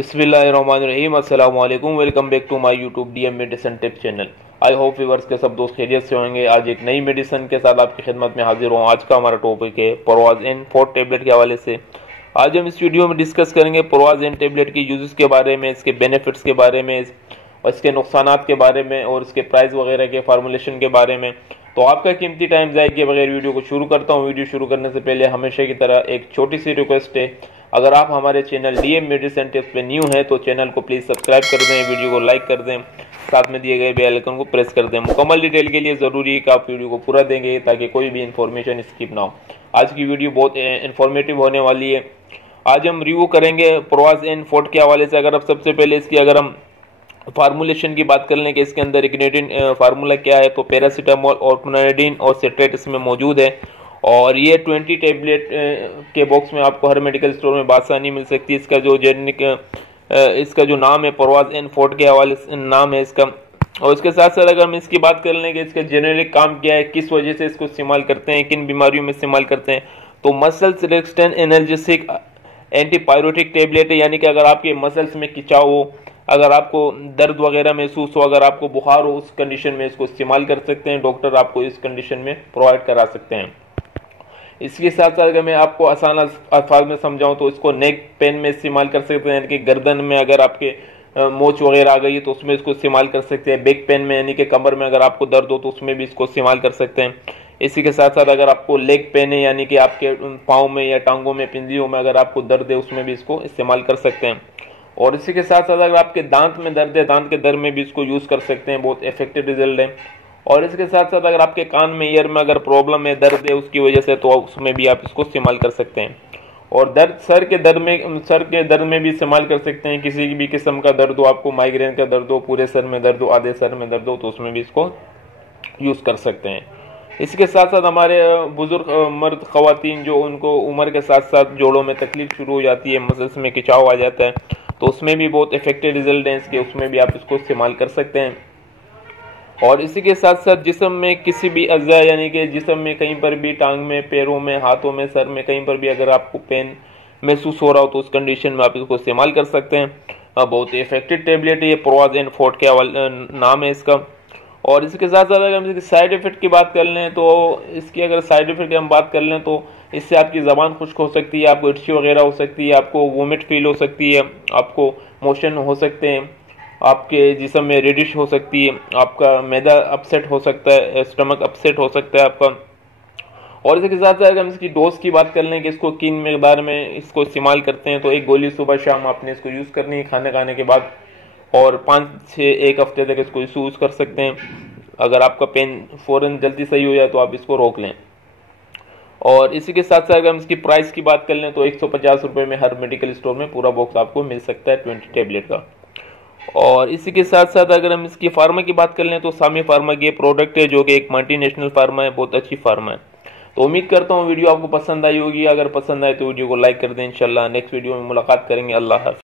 बिस्मिल्लाहिर्रहमानिर्रहीम अस्सलाम वालेकुम। Welcome back to my YouTube DM medicine tips channel. I hope viewers के सब दोस्त खैरियत से होंगे। आज एक नई मेडिसिन के साथ आपकी खिदमत में हाजिर हूँ। आज का हमारा टॉपिक है प्रोवाज़िन 4 टैबलेट के हवाले से। आज हम इस वीडियो में डिस्कस करेंगे प्रोवाज़िन टैबलेट की यूजेस के बारे में, इसके बेनिफिट्स के बारे में और इसके नुकसानात के बारे में और इसके प्राइस वगैरह के फार्मूलेशन के बारे में। तो आपका कीमती टाइम ज़ाया किए बगैर वीडियो को शुरू करता हूँ। वीडियो शुरू करने से पहले हमेशा की तरह एक छोटी सी रिक्वेस्ट है, अगर आप हमारे चैनल डीएम मेडिसिन टिप्स पे न्यू हैं तो चैनल को प्लीज़ सब्सक्राइब कर दें, वीडियो को लाइक कर दें, साथ में दिए गए बेल आइकन को प्रेस कर दें। मुकम्मल डिटेल के लिए ज़रूरी है कि आप वीडियो को पूरा देंगे ताकि कोई भी इन्फॉर्मेशन स्किप ना हो। आज की वीडियो बहुत इन्फॉर्मेटिव होने वाली है। आज हम रिव्यू करेंगे प्रोवाज़िन 4 के हवाले से। अगर आप सबसे पहले इसकी अगर हम फार्मूलेशन की बात कर लें कि इसके अंदर इग्निटिन फार्मूला क्या है, तो पैरासीटामोल और क्लोनाइडिन और सिट्रेट इसमें मौजूद है और ये 20 टैबलेट के बॉक्स में आपको हर मेडिकल स्टोर में बासानी मिल सकती है। इसका जो जेनेरिक इसका जो नाम है प्रोवाज़िन 4 के हवाले से नाम है इसका। और इसके साथ साथ अगर हम इसकी बात कर लें कि इसका जेनेरिक काम क्या है, किस वजह से इसको इस्तेमाल करते हैं, किन बीमारियों में इस्तेमाल करते हैं, तो मसल्स रिलैक्सेंट एनर्जेसिक एंटीपायरोटिक टैबलेट है। यानी कि अगर आपके मसल्स में खिंचाव हो, अगर आपको दर्द वगैरह महसूस हो, अगर आपको बुखार हो, उस कंडीशन में इसको इस्तेमाल कर सकते हैं। डॉक्टर आपको इस कंडीशन में प्रोवाइड करा सकते हैं। इसके साथ साथ अगर मैं आपको आसान अल्फाज में समझाऊं तो इसको नेक पेन में इस्तेमाल कर सकते हैं, यानी कि गर्दन में अगर आपके मोच वगैरह आ गई है तो उसमें इसको इस्तेमाल कर सकते हैं। बैक पेन में यानी कि कमर में अगर आपको दर्द हो तो उसमें भी इसको इस्तेमाल कर सकते हैं। इसी के साथ साथ अगर आपको लेग पेन है, यानी कि आपके पाँव में या टांगों में, पिंजलियों में अगर आपको दर्द है, उसमें भी इसको इस्तेमाल कर सकते हैं। और इसी के साथ साथ अगर आपके दांत में दर्द है, दांत के दर्द में भी इसको यूज़ कर सकते हैं, बहुत इफेक्टिव रिजल्ट है। और इसके साथ साथ अगर आपके कान में, ईयर में अगर प्रॉब्लम है, दर्द है उसकी वजह से, तो उसमें भी आप इसको इस्तेमाल कर सकते हैं। और सर के दर्द में भी इस्तेमाल कर सकते हैं। किसी भी किस्म का दर्द हो, आपको माइग्रेन का दर्द हो, पूरे सर में दर्द हो, आधे सर में दर्द हो, तो उसमें भी इसको यूज़ कर सकते हैं। इसके साथ साथ हमारे बुजुर्ग मर्द ख़वातीन जो उनको उम्र के साथ साथ जोड़ों में तकलीफ शुरू हो जाती है, मसल्स में खिंचाव आ जाता है, तो उसमें भी बहुत इफेक्टिव रिजल्ट हैं इसके, उसमें भी आप इसको इस्तेमाल कर सकते हैं। और इसी के साथ साथ जिस्म में किसी भी अज़ा, यानी कि जिस्म में कहीं पर भी, टांग में, पैरों में, हाथों में, सर में, कहीं पर भी अगर आपको पेन महसूस हो रहा हो तो उस कंडीशन में आप इसको इस्तेमाल कर सकते हैं। बहुत इफेक्टिव टैबलेट है ये, प्रोवाज़िन 4 के नाम है इसका। और इसके साथ साथ अगर हम इसकी साइड इफ़ेक्ट की बात कर लें तो इसकी अगर साइड इफ़ेक्ट की हम बात कर लें तो इससे आपकी ज़बान खुश्क हो सकती है, आपको इटची वगैरह हो सकती है, आपको वोमिट फील हो सकती है, आपको मोशन हो सकते हैं, आपके जिस्म में रेडिश हो सकती है, आपका मैदा अपसेट हो सकता है, स्टमक अपसेट हो सकता है आपका। और इसके साथ साथ अगर हम इसकी डोज की बात कर लें कि इसको किन मकदार में इसको इस्तेमाल करते हैं, तो एक गोली सुबह शाम आपने इसको यूज़ करनी है खाना खाने के बाद, और 5 से 1 हफ्ते तक इसको यूज़ कर सकते हैं। अगर आपका पेन फ़ौरन जल्दी सही हो जाए तो आप इसको रोक लें। और इसी के साथ साथ अगर हम इसकी प्राइस की बात कर लें तो 150 रुपये में हर मेडिकल स्टोर में पूरा बॉक्स आपको मिल सकता है 20 टैबलेट का। और इसी के साथ साथ अगर हम इसकी फार्मा की बात कर लें तो सामी फार्मा की प्रोडक्ट है जो कि एक मल्टीनेशनल फार्मा है, बहुत अच्छी फार्मा है। तो उम्मीद करता हूँ वीडियो आपको पसंद आई होगी। अगर पसंद आए तो वीडियो को लाइक कर दें। इंशाल्लाह नेक्स्ट वीडियो में मुलाकात करेंगे। अल्लाह हाफ़िज़।